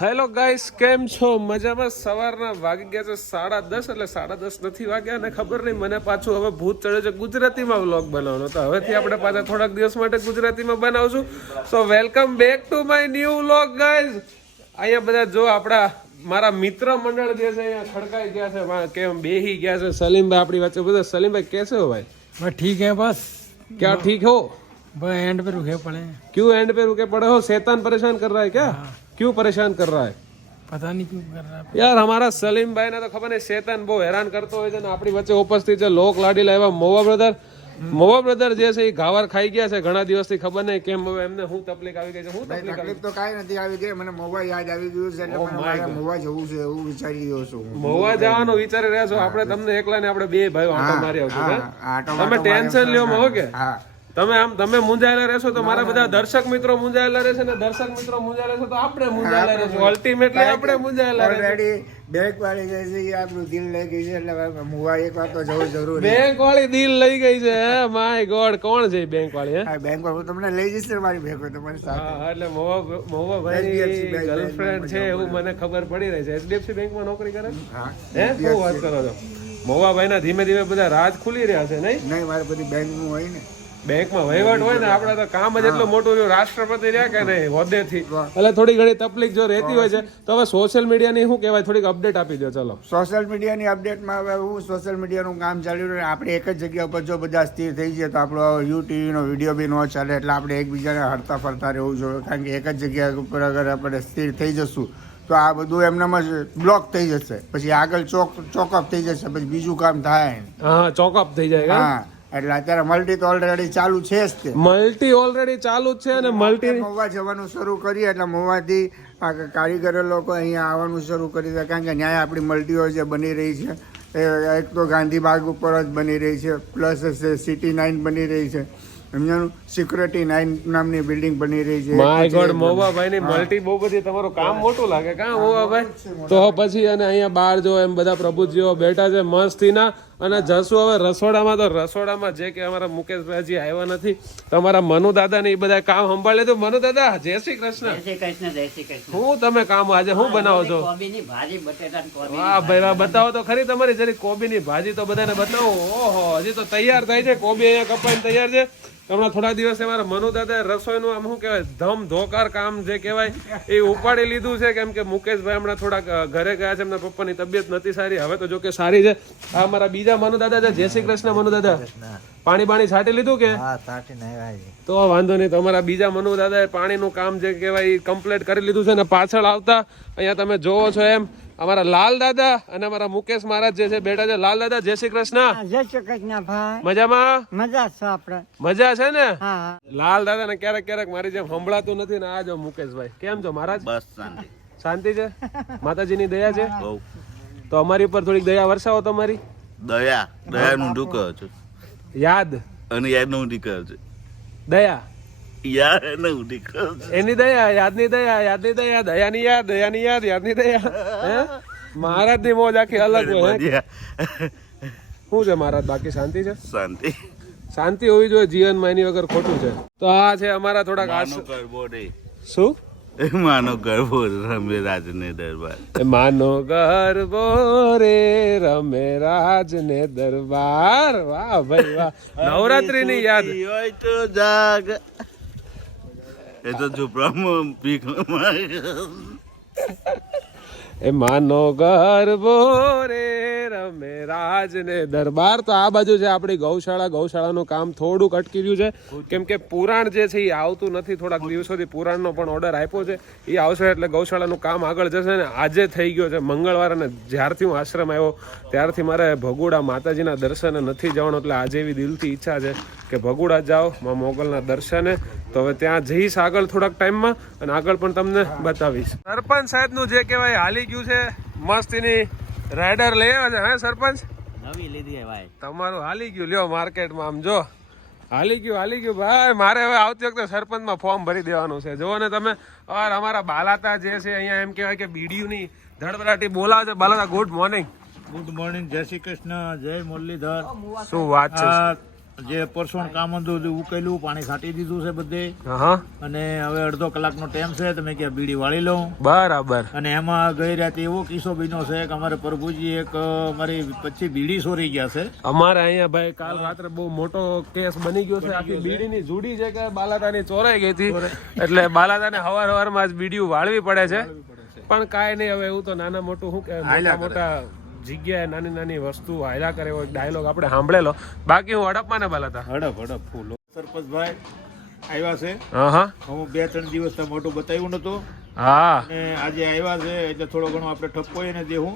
Hello guys, કેમ છો? મજામાં? સવારના વાગી ગયા છે 10:30, એટલે 10:30 નથી વાગ્યા અને ખબર નહીં મને પાછું હવે ભૂત ચડ્યો છે ગુજરાતીમાં વ્લોગ બનાવવાનો. તો હવેથી આપણે પાછા થોડાક દિવસ માટે ગુજરાતીમાં બનાવશું. સો welcome back to my new vlog guys. અહીંયા બધા જો આપણા મારા મિત્ર મંડળ જે છે અહીંયા ખડકાઈ ગયા છે, કેમ બેહી ગયા છે. સલીમભાઈ આપણી વચ્ચે બધા. સલીમભાઈ कैसे हो भाई? बस ठीक है. बस क्या ठीक हो? बस एंड पे रुके पड़े हैं. क्यों एंड पे रुके पड़े हो? शैतान परेशान कर रहा है क्या? क्यों परेशान कर रहा है? पता नहीं क्यों कर रहा है. યાર અમારા સલીમભાઈ ને તો ખબર નહીં શેતાન બહુ હેરાન કરતો હોય છે ને આપણી વચ્ચે ઉપસ્થિત છે લોક લાડીલા એવા મોવા બ્રધર જે છે એ ઘાવર ખાઈ ગયા છે ઘણા દિવસથી. ખબર નહીં કેમ હવે એમને હું તકલીફ આવી ગઈ છે. હું તકલીફ તો કાંઈ નથી આવી ગઈ. મને મોવા યાદ આવી ગયું છે એટલે મને મારે મોવા જવું છે એવું વિચારી રહ્યો છું. મોવા જવાનું વિચારી રહ્યા છો? આપણે તમને એકલા ને આપણે બે ભાઈઓ આંટો મારી આવશું. તમે ટેન્શન લ્યો માં કે તમે મુંજાયેલા રહેશો તો મારા બધા દર્શક મિત્રો મુંજાયેલા રહેશે ને દર્શક મિત્રો મુંજાયેલા રહેશે તો આપણે મુંજાયેલા રહેશું. અલ્ટિમેટલી આપણે મુંજાયેલા રહેશું. બેંક વાળી ગઈ છે, આપણું દિલ લઈ ગઈ છે એટલે મોવા એક વાર તો જવું જરૂરી. બેંક વાળી દિલ લઈ ગઈ છે? માય ગોડ, કોણ છે બેંક વાળી? હે બેંક વાળી તમને લઈ જઈશ ને મારી ભેગો તમારી સાથે. હા, એટલે મોવા ભાઈ ગર્લફ્રેન્ડ છે એવું મને ખબર પડી રહી છે. એચડીએફસી બેંકમાં નોકરી કરે છે? હા. હે, શું વાત કરો છો? મોવા ભાઈ ના ધીમે ધીમે બધા રાજ ખુલી રહ્યા છે. નહીં મારે બધી બેંક નું હોય ને, બેંકમાં વહીવટ હોય ને. આપડે તો કામ જ એટલું મોટું રહ્યું, રાષ્ટ્રપતિ રહ્યા કે નહીં હોદ્દેથી, એટલે થોડી ઘણી તકલીફ જો રહેતી હોય છે. તો હવે સોશિયલ મીડિયાની શું કહેવાય, થોડીક અપડેટ આપી દો. ચલો, સોશિયલ મીડિયાની અપડેટમાં હવે હું સોશિયલ મીડિયાનું કામ ચાલી રહ્યું. આપણે એક જ જગ્યા ઉપર જો બધા સ્થિર થઈ જાય તો આપણો યુટીવીનો વિડીયો બી ન ચાલે. એટલે આપણે એકબીજાને હરતા ફરતા રહેવું જોઈએ, કારણ કે એક જ જગ્યા ઉપર અગર આપણે સ્થિર થઈ જશું તો આ બધું એમનામાં જ બ્લોક થઈ જશે. પછી આગળ ચોકઅપ થઈ જશે, પછી બીજું કામ થાય. હા, ચોકઅપ થઈ જાય. હા, એટલે અત્યારે મલ્ટી તો ઓલરેડી ચાલુ છે જ. તે મલ્ટી ઓલરેડી ચાલુ જ છે અને મલ્ટી મોવા જવાનું શરૂ કરીએ એટલે મોવાથી કારીગરો લોકો અહીંયા આવવાનું શરૂ કરી દે, કારણ કે ન્યાય આપણી મલ્ટીઓ જે બની રહી છે એ એક તો ગાંધીબાગ ઉપર જ બની રહી છે, પ્લસ સિટી 9 બની રહી છે, એમનું સિક્યુરિટી 9 નામની બિલ્ડિંગ બની રહી છે. માય ગોડ, મોવાભાઈ ની મલ્ટી બહુ બધી. તમારું કામ મોટું લાગે કા મોવાભાઈ? તો પછી અને અહીંયા બહાર જો એમ બધા પ્રભુજીઓ બેઠા છે મસ્તીના. અને જશું હવે રસોડામાં. તો રસોડામાં જે કે અમારા મુકેશભાઈ હજી આવ્યા નથી, તમારા મનુ દાદા ને એ બધા કામ સંભાળે. તો મનુ દાદા, જય શ્રી કૃષ્ણ. જય શ્રી કૃષ્ણ. જય શ્રી કૃષ્ણ. હું તમે કામ આજે શું બનાવો છો? કોબીની ભાજી, બટેટાની કોબી. વાહ ભાઈ વાહ, બતાવો તો ખરી તમારી જરી કોબીની ભાજી તો બધાને બતાવો. ઓહો, હજી તો તૈયાર થાય છે. કોબી અહીંયા કપાઈને તૈયાર છે. હમણાં થોડા દિવસે મારા મનુ દાદા રસોઈનું આમ શું કહેવાય ધમ ધોકાર કામ જે કહેવાય એ ઉપાડી લીધું છે. કેમ કે મુકેશભાઈ હમણાં થોડાક ઘરે ગયા છે, એમના પપ્પાની તબિયત નથી સારી. હવે તો જો કે સારી છે. આ મારા બીજા મનુ દાદા છે. જય શ્રી કૃષ્ણ મનુ દાદા. પાણી છાંટી લીધું કે? તો વાંધો નહીં. તમારા બીજા મનુ દાદાએ પાણીનું કામ જે કહેવાય એ કમ્પ્લીટ કરી લીધું છે. અને પાછળ આવતા અહીંયા તમે જોવો છો એમ અમારા લાલ દાદા અને અમારા મુકેશ મહારાજ જે છે બેઠા છે. લાલ દાદા, જય શ્રી કૃષ્ણ. जय श्री कृष्ण भाई. મજામાં? मजा છે આપણે. મજા છે ને? હા. લાલ દાદા ને ક્યારેક ક્યારેક મારી જેમ સંભળાતું નથી ને આ જો મુકેશભાઈ. કેમ છો મહારાજ? બસ શાંતિ. શાંતિ છે? માતાજીની દયા છે? તો અમારી ઉપર થોડીક દયા વરસાવો તમારી. દયાનું ઢુકર છે યાદ અને યાદનું ઢીકર છે. દયા યાદનું ઢીકર છે. એની દયા, યાદની દયા, યાદની દયા, દયાની યાદ, દયાની યાદ, યાદની દયા. હે મહારાજ ની મોજ આખી અલગ હોય. શું છે મહારાજ, બાકી શાંતિ છે? શાંતિ શાંતિ હોવી જોઈએ જીવનમાં, એની વગર ખોટું છે. તો આ છે અમારા થોડાક શું માનો ગરબો રમે રાજને દરબાર. માનો ગરબો રે રમે રાજ ને દરબાર. વાહ ભાઈ વાહ, નવરાત્રી ની યાદ હોય તો જાગ. એ તો ઝૂંપડામાં ભીખ એ માનો ગરબો રે રમે રાજ ને દરબાર. તો આ બાજુ છે આપણી ગૌશાળાનું કામ થોડુંક અટકી રહ્યું છે. કેમ કે પુરાણ જે છે એ આવતું નથી. થોડાક દિવસોથી પુરાણનો પણ ઓર્ડર આપ્યો છે, એ આવશે એટલે ગૌશાળાનું કામ આગળ જશે. ને આજે થઈ ગયો છે મંગળવાર, અને જ્યારથી હું આશ્રમ આવ્યો ત્યારથી મારે ભગુડા માતાજીના દર્શને નથી જવાનું. એટલે આજે એવી દિલથી ઈચ્છા છે કે ભગુડા જાઓ માં મોગલના દર્શને. તો હવે ત્યાં જઈશ આગળ થોડાક ટાઈમમાં, અને આગળ પણ તમને બતાવીશ. સરપંચ સાહેબનું જે કહેવાય હાલી ગયું છે મસ્તીની રાઇડર લઈ આવ્યા છે. હે સરપંચ? નવી લીધી ભાઈ. તમારું હાલી ગયું. લ્યો માર્કેટમાં આમ જો હાલી ગયું ભાઈ. મારે હવે આવતી વખતે સરપંચમાં ફોર્મ ભરી દેવાનું છે. જુઓ ને તમે. और અમારા બાલાતા જે છે અહીંયા એમ કહેવાય કે બીડીયુની ધડબડાટી બોલાવે છે. બાલાતા ગુડ મોર્નિંગ. Good morning. જય શ્રી કૃષ્ણ. જય મુરલીધર. શું વાત છે? જે પરસોણ કામ હતું ઉકેલું, પાણી છાંટી દીધું છે બધે, હા અને હવે અડધો કલાકનો ટાઈમ છે, તમે ક્યાં બીડી વાળી લઉં. બરાબર. અને એમાં ગઈ રાતે એવો કિસ્સો બન્યો છે કે અમારે પ્રભુજી એક અમારી પછી બીડી ચોરી ગયા છે. અમારે અહીંયા ભાઈ કાલ રાત્રે બહુ મોટો કેસ બની ગયો છે. આખી બીડીની જુડી છે કે બાલાતાની ચોરાઈ ગઈ હતી, એટલે બાલાતાને હવારમાં જ બીડીઓ વાળવી પડે છે. પણ કાંઈ નહીં, હવે એવું તો નાના મોટું શું કે મોટા જગ્યાએ નાની નાની વસ્તુ હાયલા કરે એવો ડાયલોગ આપણે સાંભળેલો. બાકી હું હડપમાં ને બાલાતા હડપ ફૂલ. સરપંચભાઈ આવ્યા છે. હા હું 2-3 દિવસ મોટું બતાવ્યું નતું, હા, અને આજે આવ્યા છે એટલે થોડો ઘણો આપણે ઠપકો એને દેવું.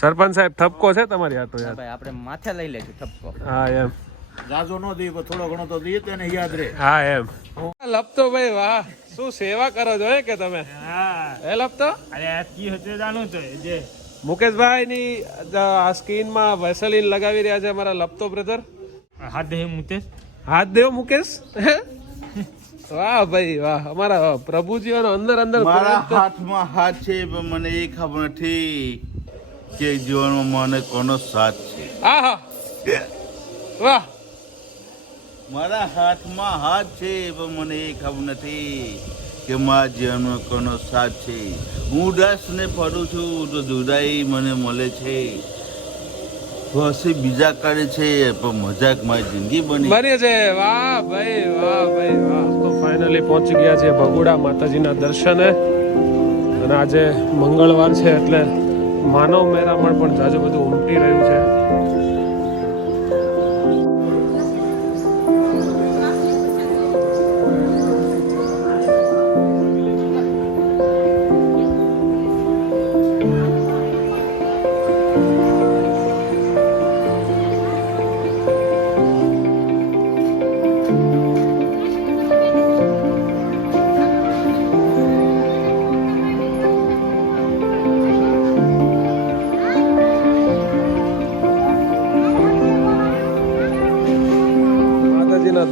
સરપંચ સાહેબ ઠપકો છે તમારી હાથો યાર? ભાઈ આપણે માથે લઈ લેશું ઠપકો. હા એમ, જાજો ન દઈએ પણ થોડો ઘણો તો દઈએ તેને યાદ રહે. હા એમ. લપતો ભાઈ વાહ, શું સેવા કરો છો કે તમે? એ લપતો મુકેશભાઈ ની આ સ્કીન માં વેસલીન લગાવી રહ્યા છે અમારા લપતો બ્રધર. હાથ દેવ મુકેશ. વાહ ભાઈ વાહ, અમારા પ્રભુજીઓનો અંદર અંદર મારા હાથમાં હાથ છે પણ મને એ ખબર નથી કે જીવનમાં મને કોનો સાથ છે. આહા વાહ, મારા હાથમાં હાથ છે પણ મને એ ખબર નથી કે મારા જીવનમાં કોનો સાથ છે. હું ઉદાસ ને ફરું છું તો જુદાઈ મને મળે છે. હસી બીજા કરે છે પણ મજાક મારી જિંદગી બની છે. વાહ ભાઈ વાહ ભાઈ વાહ. તો ફાઇનલી પહોંચી ગયા છે ભગુડા માતાજીના દર્શને, અને આજે મંગળવાર છે એટલે માનવ મેરામણ પણ જાજુ બધું ઉમટી રહ્યું છે.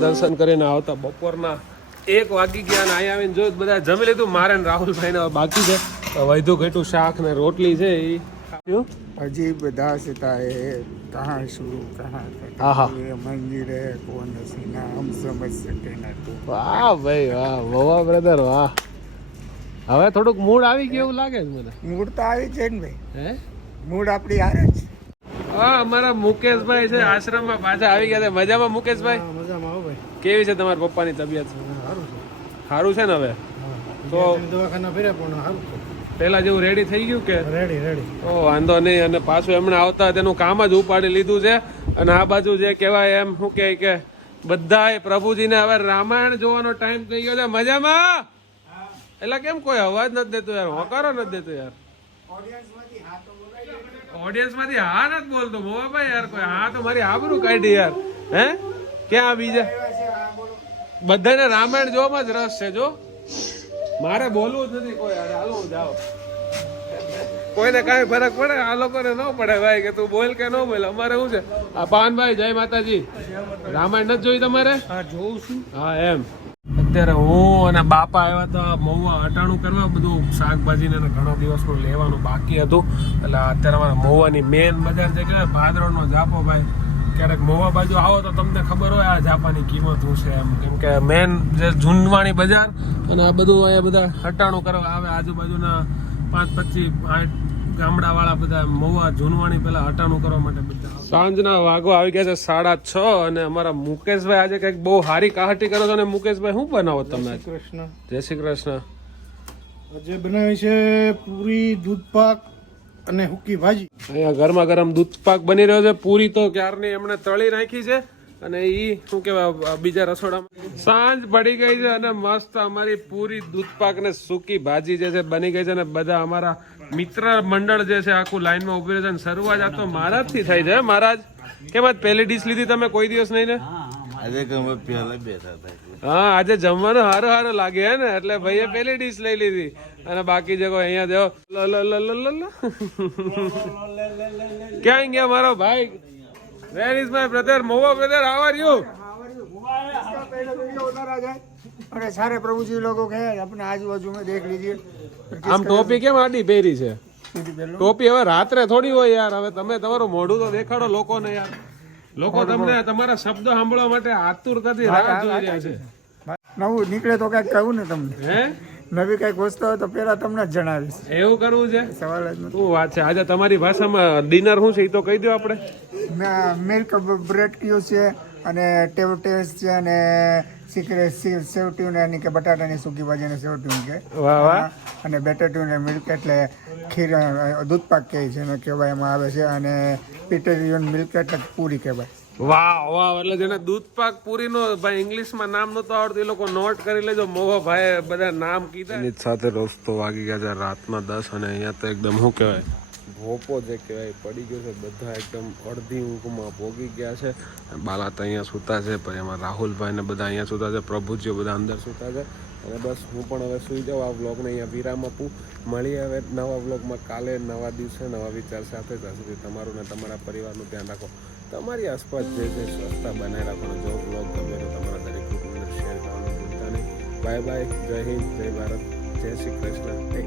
દર્શન કરીને આવતા બપોરના 1 વાગી ગયા, અને અહીંયા આવીને જોયું બધા જમી લીધું. મારે ને રાહુલભાઈ ને બાકી છે વૈધું ઘેટું શાક ને રોટલી છે. હજી બધા સીતા એ કહા શુरू કહા મંદિર હે કોણ સીના હમ સમજ સકે ના તું. વાહ ભાઈ વાહ, વવા બ્રધર વાહ. હવે થોડુંક મૂડ આવી ગયું એવું લાગે છે મને. મૂડ તો આવી છે ને ભાઈ, હે મૂડ આપણી હારે જ. હા, અમારા મુકેશભાઈ છે આશ્રમમાં પાછા આવી ગયા છે. મજામાં મુકેશભાઈ? મજામાં આવો ભાઈ. કેવી છે તમારા પપ્પાની તબિયત? સારું છે ને હવે? તો દવાખાના ફર્યા પણ સારું છે. પેલા જેવું રેડી થઈ ગયું કે? રેડી. ઓ વાંધો નહીં. અને પાછું એમણે આવતા તેનું કામ જ ઉપાડી લીધું છે. અને આ બાજુ જે કહેવાય એમ શું કે બધાએ પ્રભુજીને હવે રામાયણ જોવાનો ટાઈમ થઈ ગયો છે. મજામાં? એટલે કેમ કોઈ અવાજ નથી દેતું યાર, હોકારો નથી દેતું યાર? ઓડિયન્સ માંથી હા નથી બોલતો મોવાભાઈ યાર. કોઈ હા તો મારી આબરૂ કાઢી યાર. હે ક્યાં બીજા બધાને રામાયણ જોવામાં જ રસ છે. જો મારે બોલવું જ નથી કોઈ યાર. હાલો જાઓ, કોઈને કાંઈ ફરક પડે? આ લોકોને ન પડે ભાઈ કે તું બોલ કે ન બોલ. અમારે શું છે? આ પાનભાઈ જય માતાજી, રામાયણ નથી જોઈ તમારે? હા જોઉં છું. હા એમ. અત્યારે હું અને બાપા આવ્યા હતા મહુવા અટાણું કરવા, બધું શાકભાજી ને ઘણો દિવસનું લેવાનું બાકી હતું. એટલે અત્યારે અમારા મહુવાની મેન બજાર છે કે ભાદરણનો જાપો ભાઈ. ક્યારેક મહુવા બાજુ આવો તો તમને ખબર હોય આ જાપાની કિંમત શું છે એમ. કેમ કે મેન જે જૂનવાણી બજાર અને આ બધું અહીંયા બધા અટાણું કરવા આવે. આજુબાજુના 5-25 ગામડા વાળા બધા મહુવા જૂનવાણી પેલા હટાણું કરવા માટે બધા. સાંજના વાગો આવી ગયા છે 6:30, અને અમારા મુકેશભાઈ આજે કઈક બહુ સારી કાહટી કરો છો. અને મુકેશભાઈ શું બનાવો તમે? કૃષ્ણ. જય શ્રી કૃષ્ણ. આજે બનાવી છે પૂરી, દૂધ પાક અને હુકી ભાજી. અહીંયા ગરમા ગરમ દૂધ પાક બની રહ્યો છે. પૂરી તો ક્યારની એમણે તળી નાખી છે, અને ઈ શું કહેવાય બીજા રસોડામાં સાંજ પડી ગઈ છે. અને મસ્ત અમારી પૂરી, દૂધ પાક ને સૂકી ભાજી જે છે બની ગઈ છે. અને બધા અમારા મિત્ર મંડળ જે છે આખું લાઈનમાં ઉભી રહે છે. અને શરૂઆત આ તો મહારાજ થી થઈ છે. મહારાજ કેમ આજ પહેલી ડીશ લીધી તમે? કોઈ દિવસ નહીં ને? આજે ગમે પહેલા બેઠા હતા. હા, આજે જમવાનું સારું સારું લાગે હે ને, એટલે ભાઈએ પહેલી ડીશ લઈ લીધી. અને બાકી જે કોઈ અહીંયા દેવો ક્યાં ગયા મારો ભાઈ? Where is my brother? Mowa brother, how are you? अरे सारे प्रभु जी लोगों के अपने आजू-बाजू में देख लीजिए. આમ ટોપી કેમ આડી પહેરી છે? ટોપી હવે રાત્રે થોડી હોય યાર. હવે તમે તમારું મોઢું તો દેખાડો લોકોને યાર. લોકો તમને તમારા શબ્દો સાંભળવા માટે આતુરતાથી રાહ જોઈ રહ્યા છે. નવું નીકળે તો કઈક કહું ને તમને, હે નવી કઈક વસ્તુ હોય તો પેલા તમને જ જણાવીશ, એવું કરવું છે? સવાલ જ નથી. શું વાત છે? આજે તમારી ભાષામાં ડિનર શું છે એ તો કહી દો આપણે. મિલ્ક બ્રેડ ક્યુ છે અને ટેવટેસ છે અને સેવટ્યુન એની કે બટાટાની સૂકી ભાજી અને સેવટ્યુન કે વાહ વાહ. અને બેટેટ્યુન મિલ્ક એટલે ખીર દૂધ પાક કહે છે એને કહેવાય, એમાં આવે છે. અને પિટેરિયન મિલ્ક એટલે પૂરી કહેવાય. વાહ વાહ. એટલે જેને દૂધ પાક પૂરીનો ભાઈ ઇંગ્લિશમાં નામ નતો આવડતું એ લોકો નોટ કરી લેજો. મોવા ભાઈ બધા નામ કીધા. એની સાથે રોજ તો વાગી ગયા છે રાતના 10 અને અહીંયા તો એકદમ શું કહેવાય ભોપો જે કહેવાય પડી ગયો છે. બધા એકદમ અડધી ઊંઘમાં ભોગી ગયા છે. બાલા તો અહીંયા સૂતા છે, પછી એમાં રાહુલભાઈ ને બધા અહીંયા સૂતા છે, પ્રભુજીઓ બધા અંદર સૂતા છે. અને બસ હું પણ હવે સૂઈ જાઉં. આ વ્લોગને અહીંયા વિરામ આપું. મળીએ હવે નવા વ્લોગમાં કાલે, નવા દિવસે નવા વિચાર સાથે. ત્યાં સુધી તમારું ને તમારા પરિવારનું ધ્યાન રાખો. તમારી આસપાસ જે સ્વચ્છતા બનાવી રાખવાનો. જો વ્લોગ ગમે તો તમારા દરેક ગ્રુપને શેર કરવાનું ભૂલતા નહીં. Bye bye. જય હિન્દ, જય ભારત, જય શ્રી કૃષ્ણ.